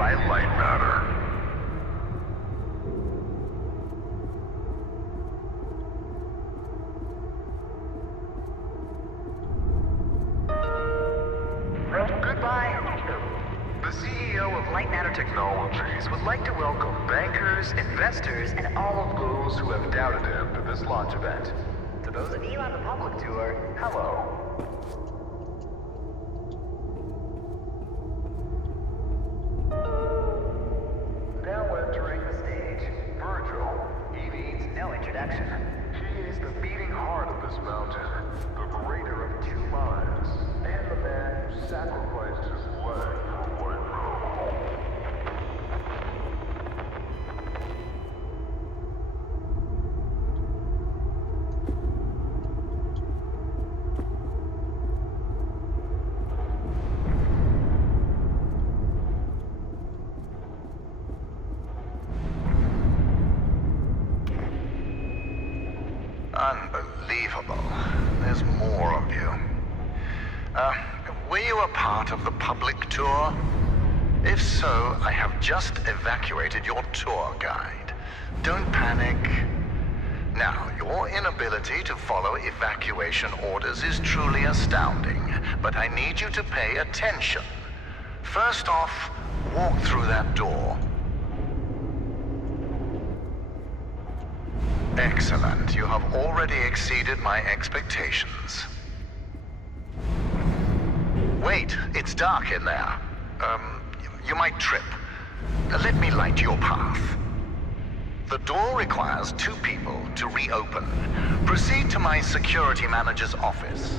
by LIGHTMATTER. Goodbye. The CEO of LIGHTMATTER Technologies would like to welcome bankers, investors, and all of those who have doubted him to this launch event. To those of you on the public tour, hello. Now entering the stage, Virgil. He needs no introduction. He is the beating heart of this mountain, the greater of two minds, and the man who sacrificed his leg for White Robe. Unbelievable. There's more of you. Were you a part of the public tour? If so, I have just evacuated your tour guide. Don't panic. Now, your inability to follow evacuation orders is truly astounding, but I need you to pay attention. First off, walk through that door. Excellent. You have already exceeded my expectations. Wait, it's dark in there. You might trip. Let me light your path. The door requires 2 people to reopen. Proceed to my security manager's office.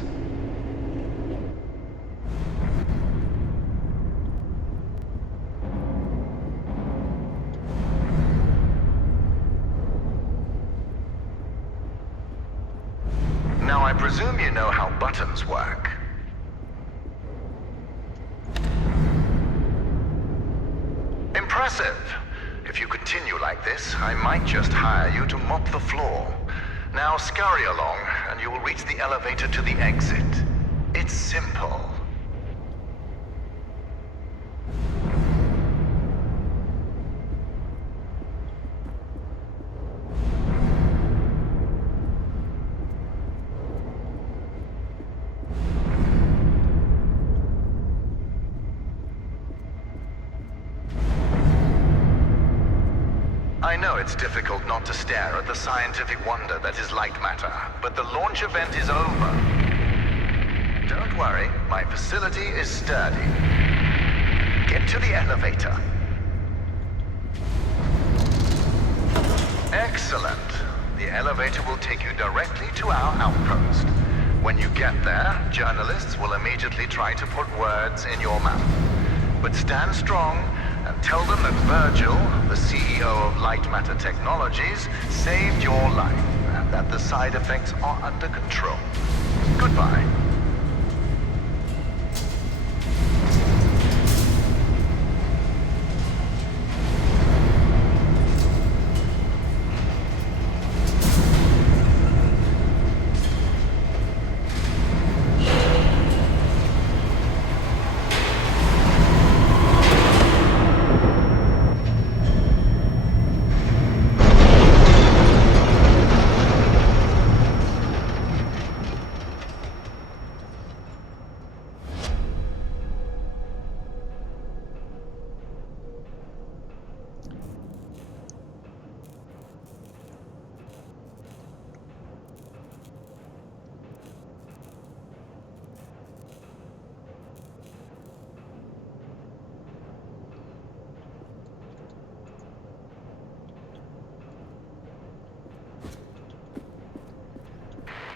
Now, I presume you know how buttons work. Impressive. If you continue like this, I might just hire you to mop the floor. Now scurry along, and you will reach the elevator to the exit. It's simple. I know it's difficult not to stare at the scientific wonder that is LIGHTMATTER, but the launch event is over. Don't worry, my facility is sturdy. Get to the elevator. Excellent. The elevator will take you directly to our outpost. When you get there, journalists will immediately try to put words in your mouth. But stand strong and tell them that Virgil, the CEO of LIGHTMATTER Technologies, saved your life and that the side effects are under control. Goodbye.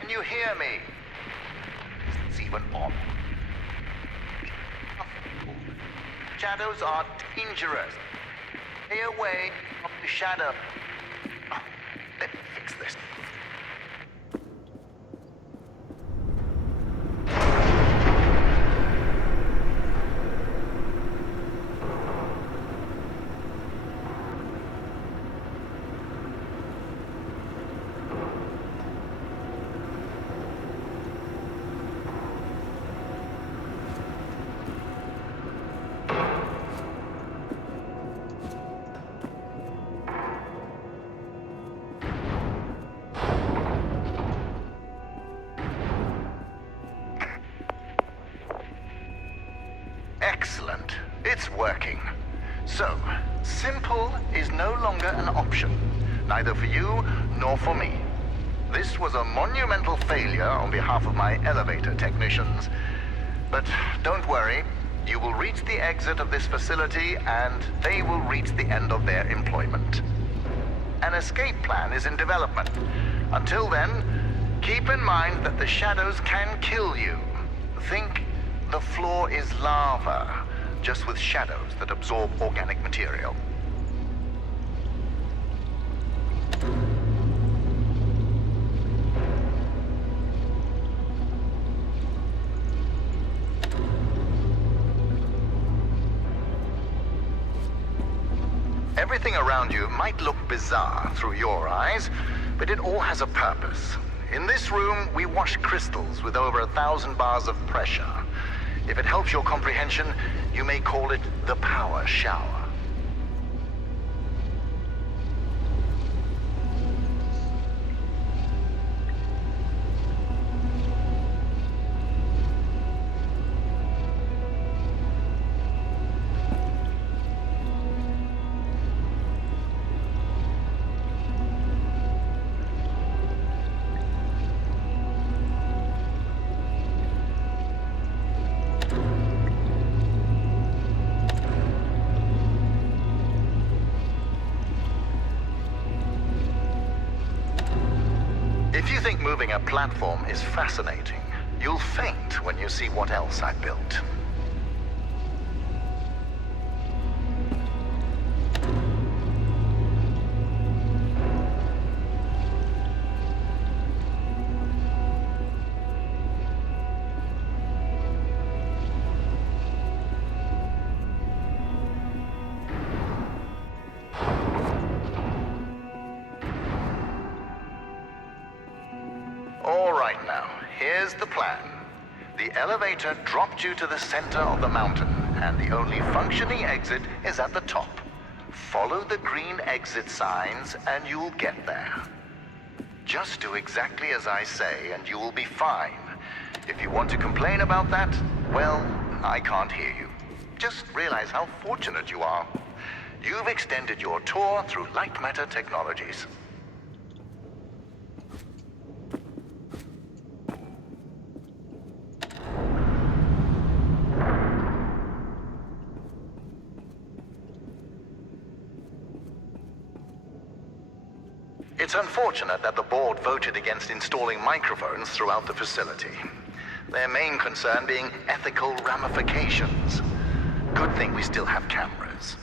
Can you hear me? It's even on. Shadows are dangerous. Stay away from the shadow. Oh, let me fix this. It's working. So, simple is no longer an option, neither for you nor for me. This was a monumental failure on behalf of my elevator technicians. But don't worry, you will reach the exit of this facility and they will reach the end of their employment. An escape plan is in development. Until then, keep in mind that the shadows can kill you. Think the floor is lava, just with shadows that absorb organic material. Everything around you might look bizarre through your eyes, but it all has a purpose. In this room, we wash crystals with over 1,000 bars of pressure. If it helps your comprehension, you may call it the power shower. If you think moving a platform is fascinating, you'll faint when you see what else I built. All right now, here's the plan. The elevator dropped you to the center of the mountain, and the only functioning exit is at the top. Follow the green exit signs, and you'll get there. Just do exactly as I say, and you will be fine. If you want to complain about that, well, I can't hear you. Just realize how fortunate you are. You've extended your tour through LIGHTMATTER technologies. It's unfortunate that the board voted against installing microphones throughout the facility. Their main concern being ethical ramifications. Good thing we still have cameras.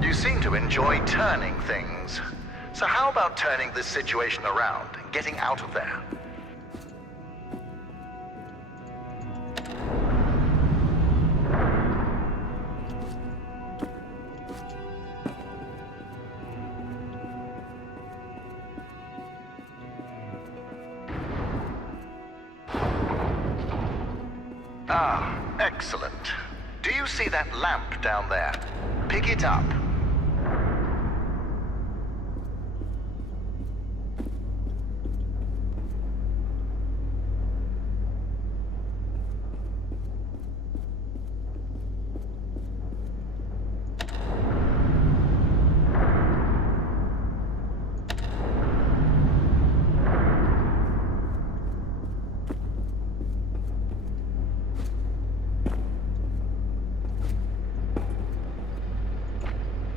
You seem to enjoy turning things. So how about turning this situation around and getting out of there? Ah, excellent. Do you see that lamp down there? Pick it up.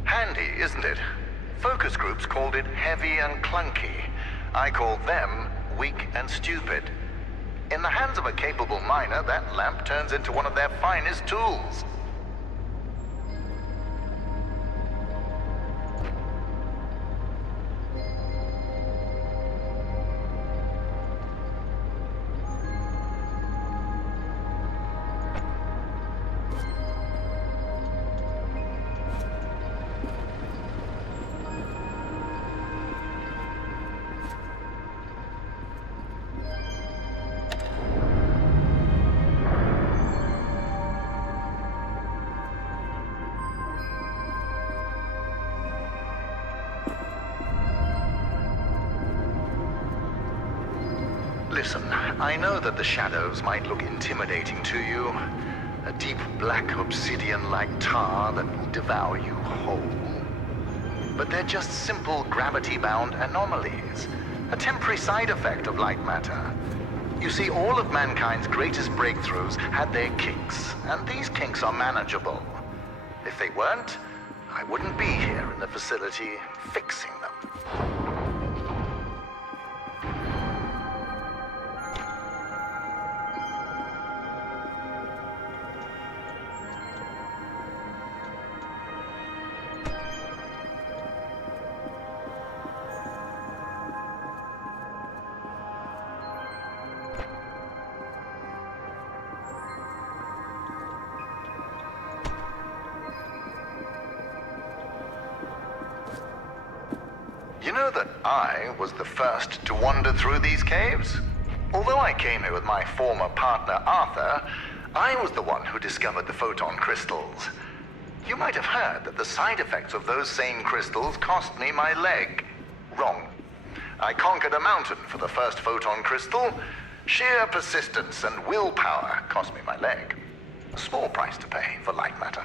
Handy, isn't it? Focus groups called it heavy and clunky. I called them weak and stupid. In the hands of a capable miner, that lamp turns into one of their finest tools. Listen, I know that the shadows might look intimidating to you. A deep black obsidian-like tar that will devour you whole. But they're just simple gravity-bound anomalies. A temporary side effect of light matter. You see, all of mankind's greatest breakthroughs had their kinks, and these kinks are manageable. If they weren't, I wouldn't be here in the facility fixing them. You know that I was the first to wander through these caves? Although I came here with my former partner, Arthur, I was the one who discovered the photon crystals. You might have heard that the side effects of those same crystals cost me my leg. Wrong. I conquered a mountain for the first photon crystal. Sheer persistence and willpower cost me my leg. A small price to pay for light matter.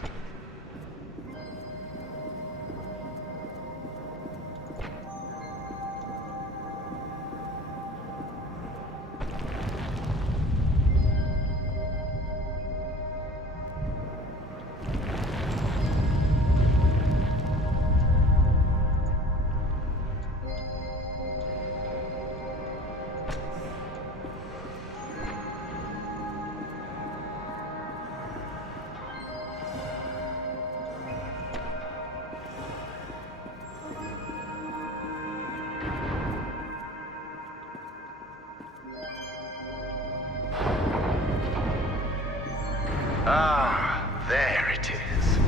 Ah, there it is.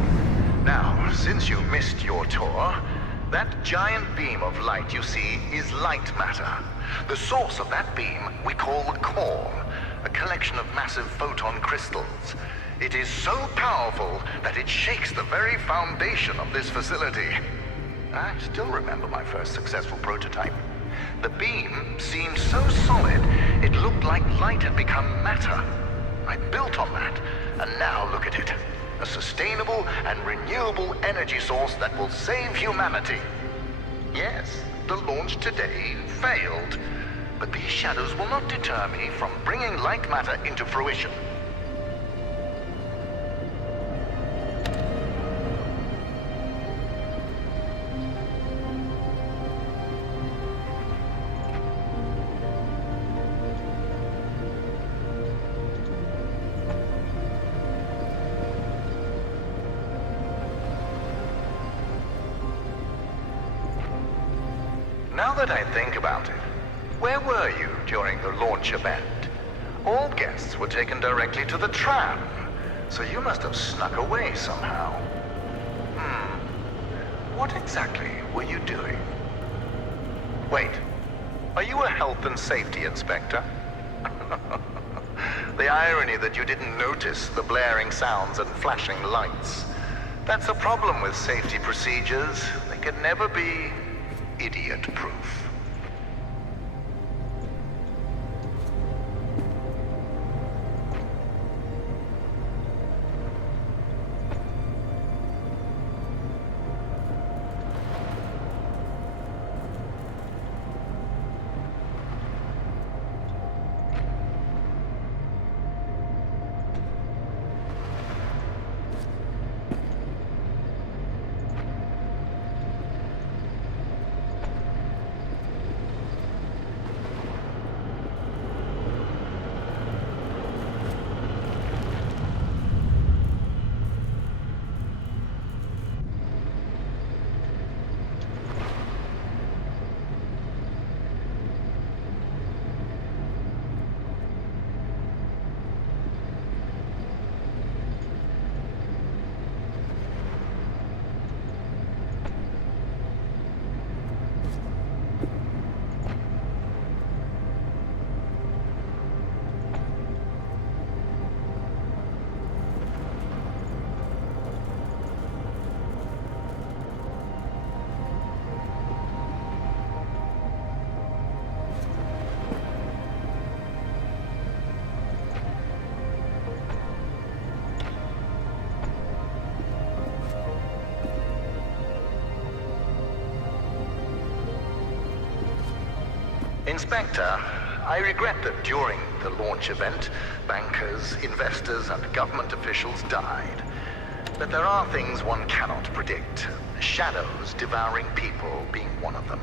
Now, since you missed your tour, that giant beam of light you see is light matter. The source of that beam we call the core, a collection of massive photon crystals. It is so powerful that it shakes the very foundation of this facility. I still remember my first successful prototype. The beam seemed so solid, it looked like light had become matter. I built on that, and now look at it. A sustainable and renewable energy source that will save humanity. Yes, the launch today failed, but these shadows will not deter me from bringing light matter into fruition. Now that I think about it, where were you during the launch event? All guests were taken directly to the tram, so you must have snuck away somehow. What exactly were you doing? Wait, are you a health and safety inspector? The irony that you didn't notice the blaring sounds and flashing lights. That's the problem with safety procedures. They can never be idiot-proof. Inspector, I regret that during the launch event, bankers, investors, and government officials died. But there are things one cannot predict. Shadows devouring people being one of them.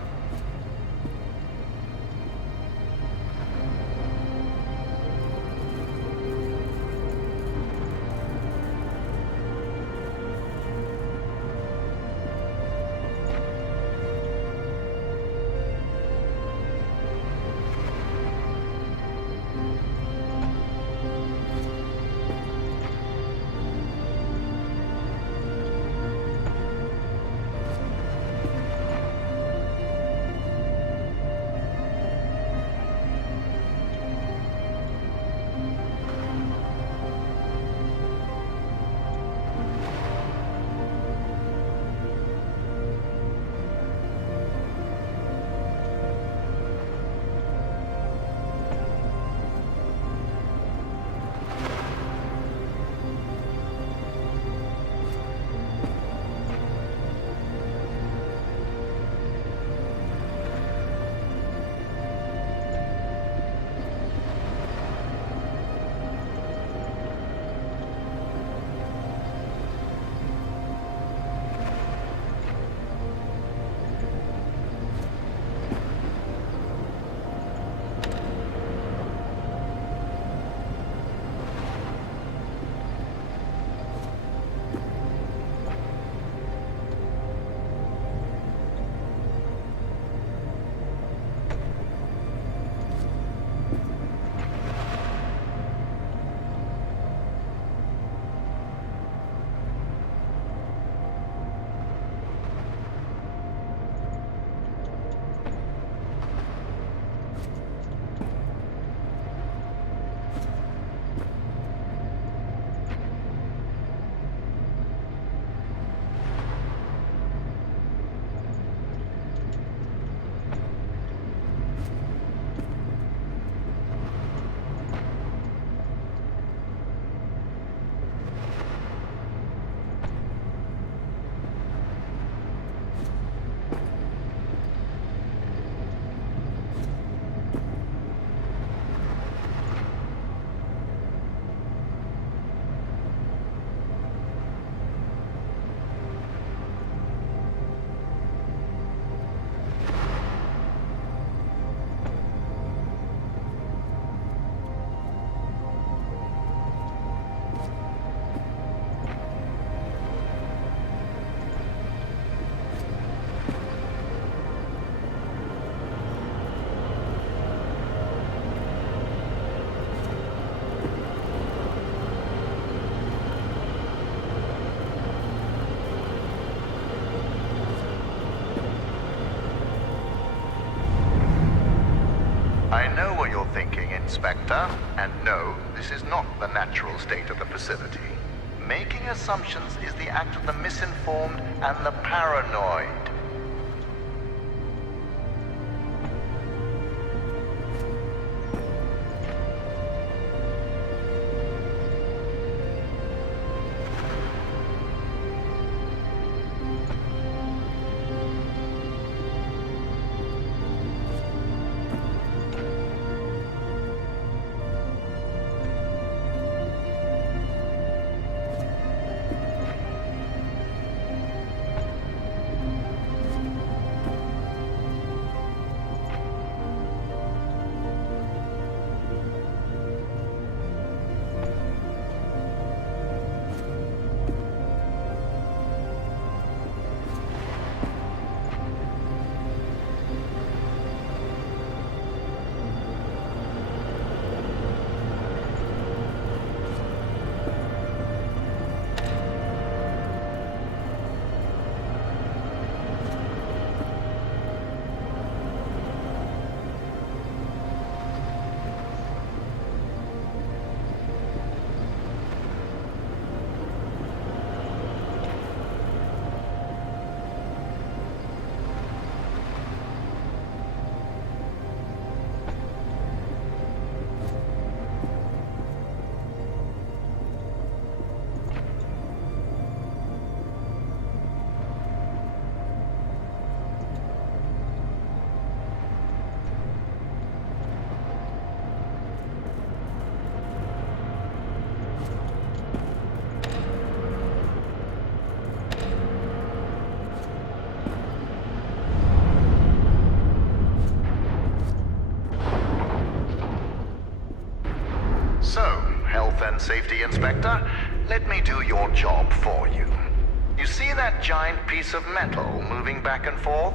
I know what you're thinking, Inspector, and no, this is not the natural state of the facility. Making assumptions is the act of the misinformed and the paranoid. let me do your job for you. You see that giant piece of metal moving back and forth?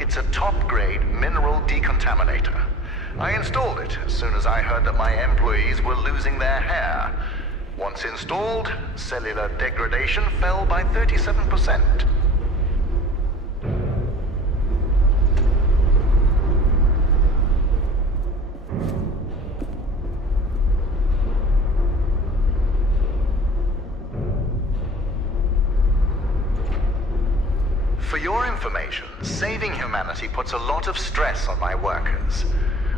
It's a top-grade mineral decontaminator. I installed it as soon as I heard that my employees were losing their hair. Once installed, cellular degradation fell by 37%. For your information, saving humanity puts a lot of stress on my workers,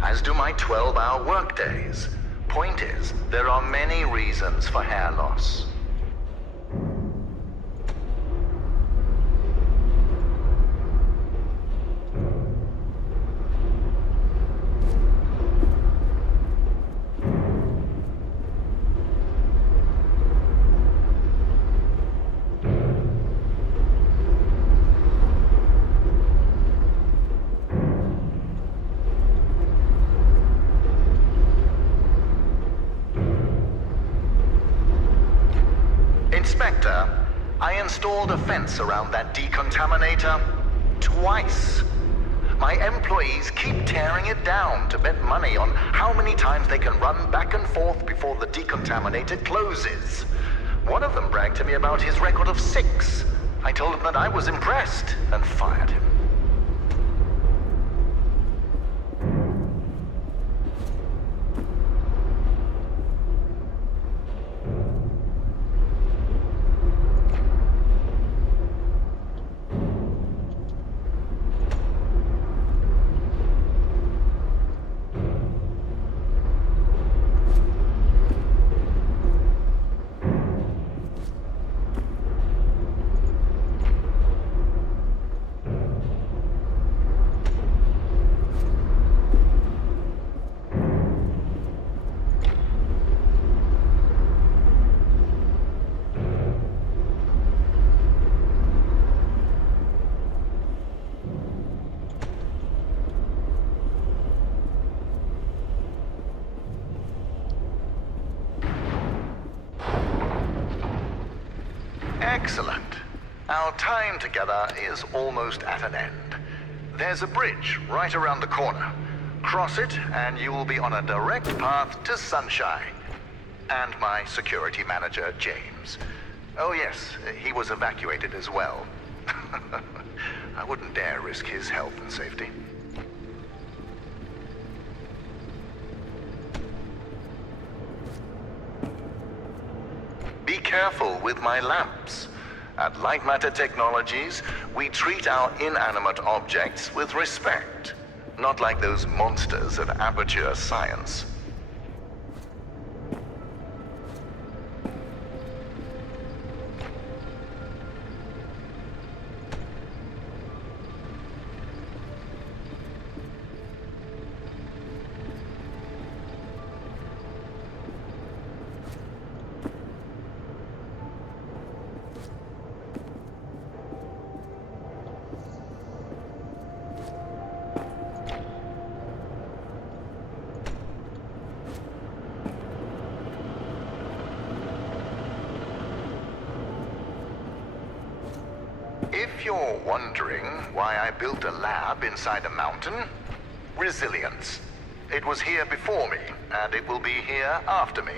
as do my 12-hour workdays. Point is, there are many reasons for hair loss. Inspector, I installed a fence around that decontaminator twice. My employees keep tearing it down to bet money on how many times they can run back and forth before the decontaminator closes. One of them bragged to me about his record of 6. I told him that I was impressed and fired him. Excellent. Our time together is almost at an end. There's a bridge right around the corner. Cross it, and you will be on a direct path to sunshine. And my security manager, James. Oh yes, he was evacuated as well. I wouldn't dare risk his health and safety. Be careful with my lamps. At LIGHTMATTER Technologies, we treat our inanimate objects with respect, not like those monsters of Aperture Science. If you're wondering why I built a lab inside a mountain, resilience. It was here before me, and it will be here after me.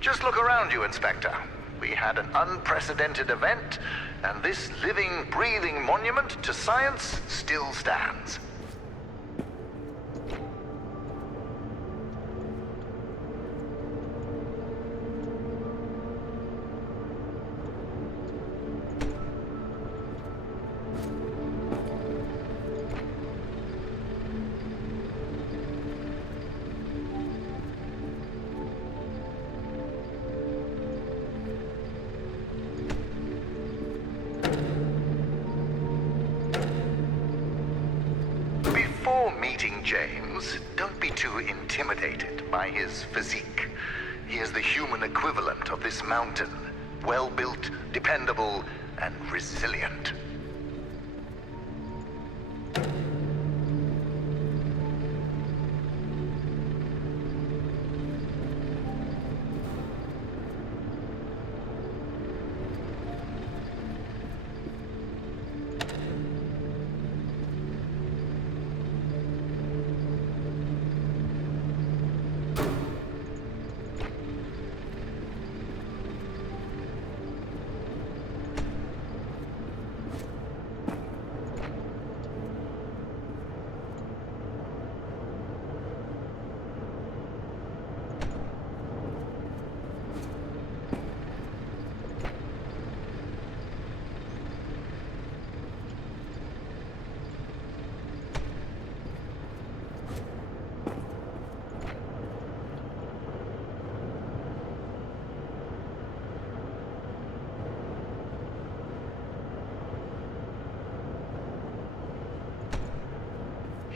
Just look around you, Inspector. We had an unprecedented event, and this living, breathing monument to science still stands. Meeting James, don't be too intimidated by his physique. He is the human equivalent of this mountain. Well-built, dependable, and resilient.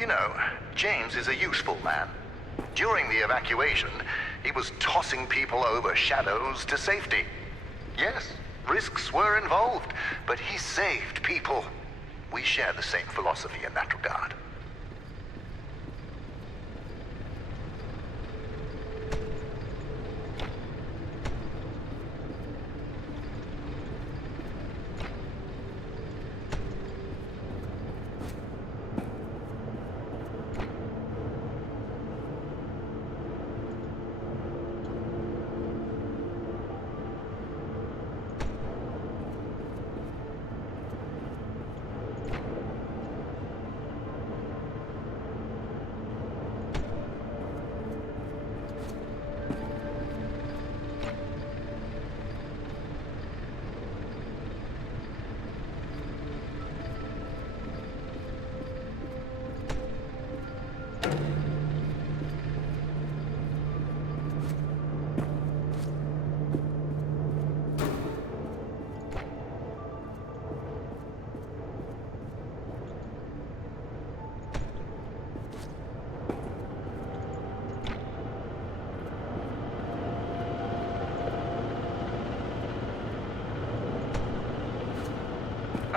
know, James is a useful man. During the evacuation, he was tossing people over shadows to safety. Yes, risks were involved, but he saved people. We share the same philosophy in that regard.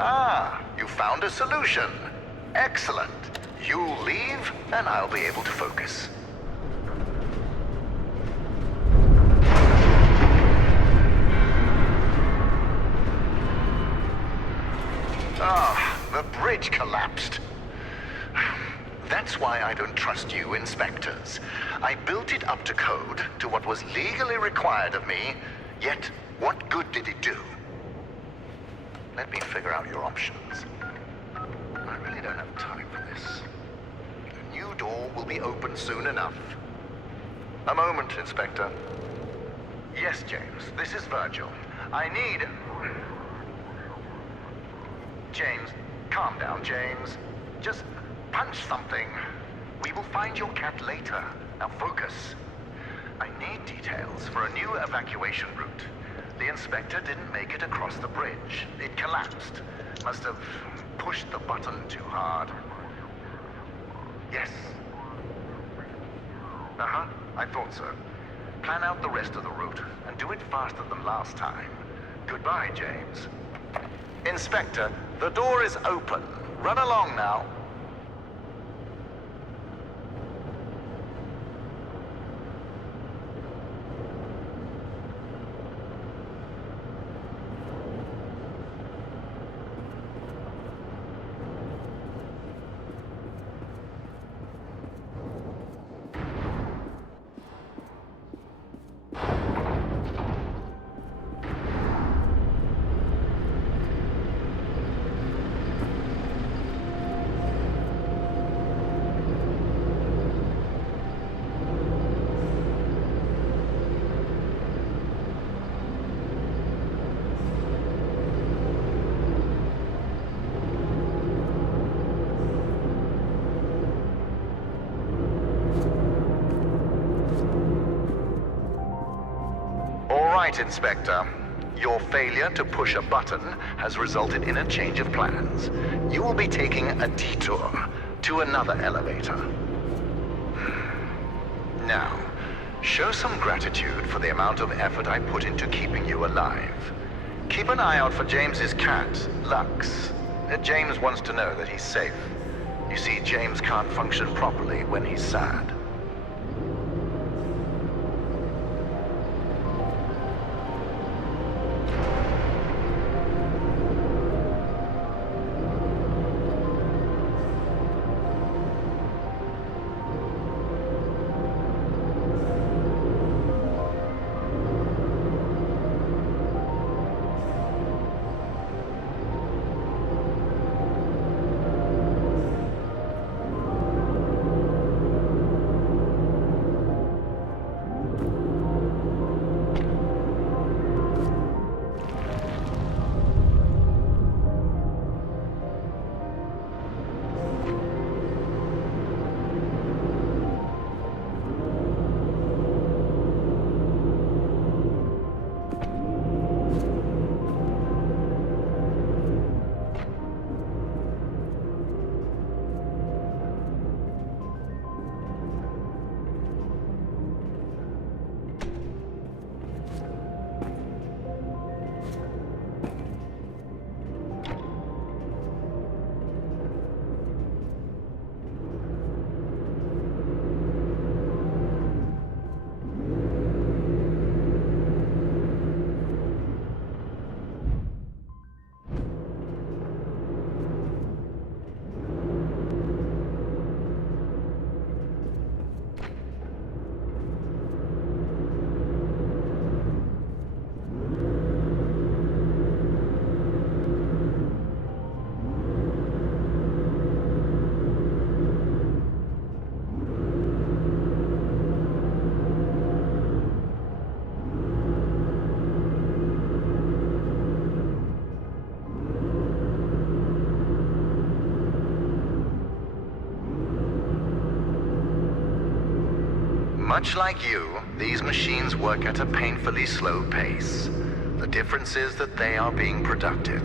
Ah, you found a solution. Excellent. You leave, and I'll be able to focus. Ah, the bridge collapsed. That's why I don't trust you, inspectors. I built it up to code, to what was legally required of me, yet what good did it do? Let me figure out your options. I really don't have time for this. The new door will be open soon enough. A moment, Inspector. Yes, James, this is Virgil. I need... James, calm down, James. Just punch something. We will find your cat later. Now focus. I need details for a new evacuation route. The inspector didn't make it across the bridge. It collapsed. Must have pushed the button too hard. Yes. Uh-huh, I thought so. Plan out the rest of the route, and do it faster than last time. Goodbye, James. Inspector, the door is open. Run along now. Right, Inspector. Your failure to push a button has resulted in a change of plans. You will be taking a detour to another elevator. Now, show some gratitude for the amount of effort I put into keeping you alive. Keep an eye out for James's cat, Lux. James wants to know that he's safe. You see, James can't function properly when he's sad. Much like you, these machines work at a painfully slow pace. The difference is that they are being productive.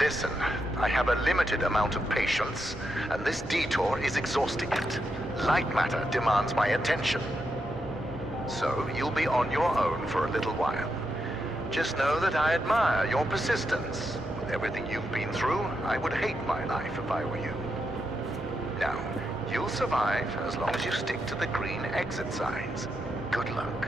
Listen, I have a limited amount of patience, and this detour is exhausting it. Light matter demands my attention. So, you'll be on your own for a little while. Just know that I admire your persistence. With everything you've been through, I would hate my life if I were you. Now, you'll survive as long as you stick to the green exit signs. Good luck.